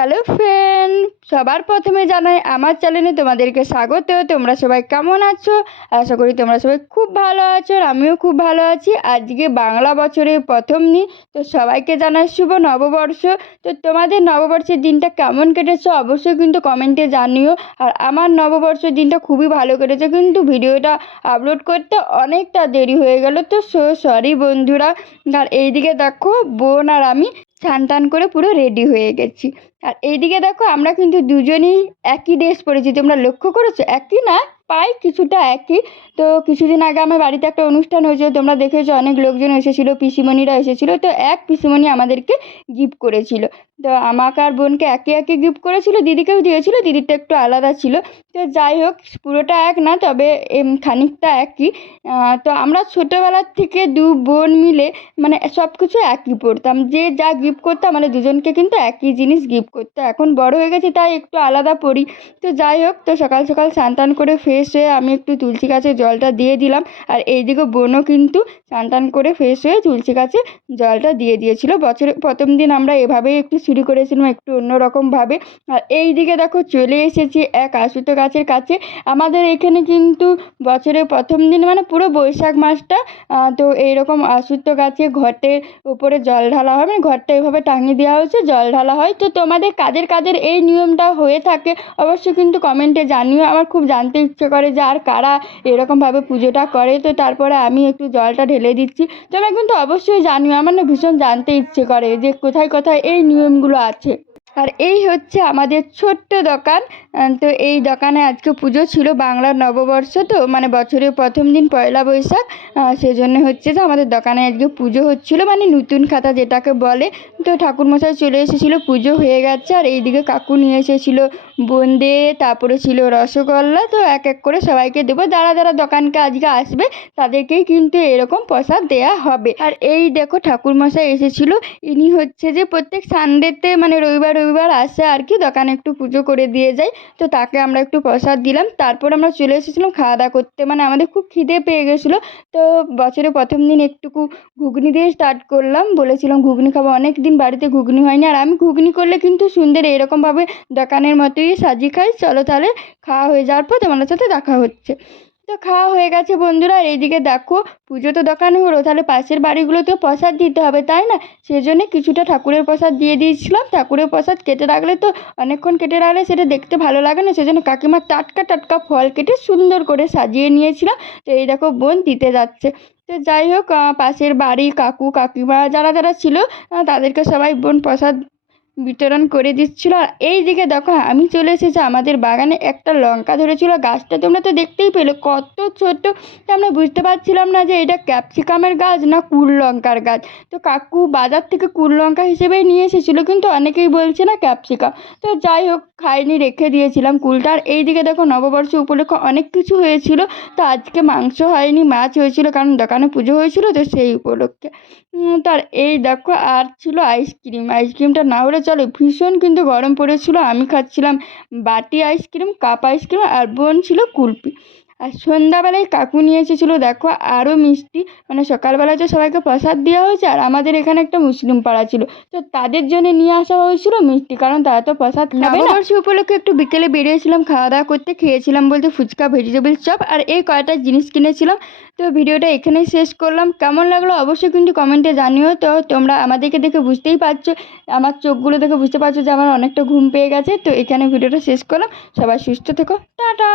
Hello friend, সবার প্রথমে জানাই আমার চ্যানেলে তোমাদেরকে স্বাগত। তোমরা সবাই কেমন আছো? আশা করি তোমরা সবাই খুব ভালো আছো, আর আমিও খুব ভালো আছি। আজকে বাংলা বছরের প্রথম দিন, তো সবাইকে জানাই শুভ নববর্ষ। তো তোমাদের নববর্ষের দিনটা কেমন কেটেছে অবশ্যই কিন্তু কমেন্টে জানিও। আর আমার নববর্ষের দিনটা খুবই ভালো কেটেছে, কিন্তু ভিডিওটা আপলোড করতে অনেকটা দেরি হয়ে গেল, তো সরি বন্ধুরা। আর এইদিকে দেখো বোন আর আমি স্নান টান করে পুরো রেডি হয়ে গেছি। আর এইদিকে দেখো আমরা কিন্তু দুজনেই একই ড্রেস পরেছি, তোমরা লক্ষ্য করেছো? একই না, পাই কিছুটা একই। তো কিছুদিন আগে আমার বাড়িতে একটা অনুষ্ঠান হয়েছিল, তোমরা দেখেছো, অনেক লোকজন এসেছিলো, পিসিমণিরা এসেছিলো। তো এক পিসিমণি আমাদেরকে গিফট করেছিল। তো আমাকে আর বোনকে একে একে গিফট করেছিল, দিদিকেও দিয়েছিল, দিদিরটা একটু আলাদা ছিল। তো যাই হোক, পুরোটা এক না, তবে খানিকটা একই। তো আমরা ছোটোবেলার থেকে দু বোন মিলে মানে সব কিছু একই পড়তাম, যে যা গিফট করতো আমাদের দুজনকে কিন্তু একই জিনিস গিফট করতো। এখন বড় হয়ে গেছি তাই একটু আলাদা পড়ি। তো যাই হোক, তো সকাল সকাল স্নান টান করে ফ্রেশ হয়ে আমি একটু তুলসী গাছে জলটা দিয়ে দিলাম। আর এইদিকে বোনও কিন্তু স্নান টান করে ফ্রেশ হয়ে তুলসী গাছে জলটা দিয়ে দিয়েছিল। বছরের প্রথম দিন আমরা এভাবেই একটু শুরু করেছিলাম, একটু অন্যরকমভাবে। আর এই দিকে দেখো চলে এসেছি এক আশুত গাছের কাছে। আমাদের এখানে কিন্তু বছরের প্রথম দিন মানে পুরো বৈশাখ মাসটা তো এইরকম আশুত গাছে ঘটের উপরে জল ঢালা হয়, মানে ঘরটা এভাবে টাঙিয়ে দেওয়া হয়েছে, জল ঢালা হয়। তো তোমাদের কাদের কাদের এই নিয়মটা হয়ে থাকে অবশ্যই কিন্তু কমেন্টে জানিও। আমার খুব জানতে ইচ্ছে করে যে আর কারা এরকমভাবে পুজোটা করে। তো তারপরে আমি একটু জলটা ঢেলে দিচ্ছি, তোমরা কিন্তু অবশ্যই জানিও। আমার না ভীষণ জানতে ইচ্ছে করে যে কোথায় কোথায় এই নিয়মগুলো আছে। আর এই হচ্ছে আমাদের ছোট্ট দোকান। তো এই দোকানে আজকে পুজো ছিল, বাংলার নববর্ষ, তো মানে বছরের প্রথম দিন পয়লা বৈশাখ। সেজন্য হচ্ছে যে আমাদের দোকানে আজকে পুজো হচ্ছিলো, মানে নতুন খাতা যেটাকে বলে। তো ঠাকুরমশাই চলে এসেছিলো, পুজো হয়ে গেছে। আর এইদিকে কাকু নিয়ে এসেছিলো বোঁদে, তারপরে ছিল রসগোল্লা। তো এক এক করে সবাইকে দেবো, যারা যারা দোকানকে আজকে আসবে তাদেরকেই কিন্তু এরকম প্রসাদ দেয়া হবে। আর এই দেখো ঠাকুরমশাই এসেছিলো, ইনি হচ্ছে যে প্রত্যেক সানডেতে মানে রবিবার রবিবার আসে আর কি, দোকানে একটু পুজো করে দিয়ে যায়। তো তাকে আমরা একটু প্রসাদ দিলাম, তারপর আমরা চলে এসেছিলাম খাওয়া দাওয়া করতে, মানে আমাদের খুব খিদে পেয়ে গেছিলো। তো বছরের প্রথম দিন একটুকু ঘুগনি দিয়ে স্টার্ট করলাম, বলেছিলাম ঘুগনি খাবো, অনেক দিন বাড়িতে ঘুগনি হয়নি। আর আমি ঘুগনি করলে কিন্তু সুন্দর এরকমভাবে দোকানের মতোই সাজিয়ে খাই। চলো তাহলে খাওয়া হয়ে যাওয়ার পর তোমাদের সাথে দেখা হচ্ছে। তো খাওয়া হয়ে গেছে বন্ধুরা। আর এইদিকে দেখো পুজো তো দোকানে হলো, তাহলে পাশের বাড়িগুলোতেও প্রসাদ দিতে হবে তাই না? সেজন্য কিছুটা ঠাকুরের প্রসাদ দিয়ে দিয়েছিলাম। ঠাকুরের প্রসাদ কেটে রাখলে তো অনেকক্ষণ কেটে রাখলে সেটা দেখতে ভালো লাগে না, সেজন্য কাকিমা টাটকা টাটকা ফল কেটে সুন্দর করে সাজিয়ে নিয়েছিলাম। তো এই দেখো বোন দিতে যাচ্ছে। তো যাই হোক, পাশের বাড়ি কাকু কাকিমা যারা যারা ছিল তাদেরকে সবাই বোন প্রসাদ বিতরণ করে দিচ্ছিল। আর এই দিকে দেখো আমি চলে এসেছি আমাদের বাগানে, একটা লঙ্কা ধরেছিল গাছটা, তোমরা তো দেখতেই পেলে কত ছোট। তো আমরা বুঝতে পারছিলাম না যে এটা ক্যাপসিকামের গাছ না কুল লঙ্কার গাছ। তো কাকু বাজার থেকে কুল লঙ্কা হিসেবেই নিয়ে এসেছিলো, কিন্তু অনেকেই বলছে না ক্যাপসিকাম। তো যাই হোক, খাইনি, রেখে দিয়েছিলাম কুলটা। আর এই দিকে দেখো নববর্ষ উপলক্ষে অনেক কিছু হয়েছিল। তো আজকে মাংস হয়নি, মাছ হয়েছিল, কারণ দোকানে পুজো হয়েছিল তো সেই উপলক্ষে। তার এই দেখো আর ছিল আইসক্রিম। আইসক্রিমটা না হলে চলে, ভীষণ কিন্তু গরম পড়েছিল। আমি খাচ্ছিলাম বাটি আইসক্রিম, কাপ আইসক্রিম, আর বোন ছিল কুলপি। আর সন্ধ্যাবেলায় কাকু নিয়ে এসেছিলো দেখো আরও মিষ্টি, মানে সকালবেলায় তো সবাইকে প্রসাদ দেওয়া হয়েছে, আর আমাদের এখানে একটা মুসলিম পাড়া ছিল, তো তাদের জন্য নিয়ে আসা হয়েছিল মিষ্টি, কারণ তারা তো প্রসাদ খাবে না। নববর্ষ উপলক্ষে একটু বিকেলে বেরিয়েছিলাম খাওয়া দাওয়া করতে, খেয়েছিলাম বলতে ফুচকা, ভেজিটেবল চপ, আর এই কয়টা জিনিস কিনেছিলাম। তো ভিডিওটা এখানেই শেষ করলাম, কেমন লাগলো অবশ্যই কিন্তু কমেন্টে জানিও। তো তোমরা আমাদেরকে দেখে বুঝতেই পারছো, আমার চোখগুলো দেখে বুঝতে পারছো যে আমার অনেকটা ঘুম পেয়ে গেছে। তো এখানে ভিডিওটা শেষ করলাম, সবাই সুস্থ থেকো, টাটা।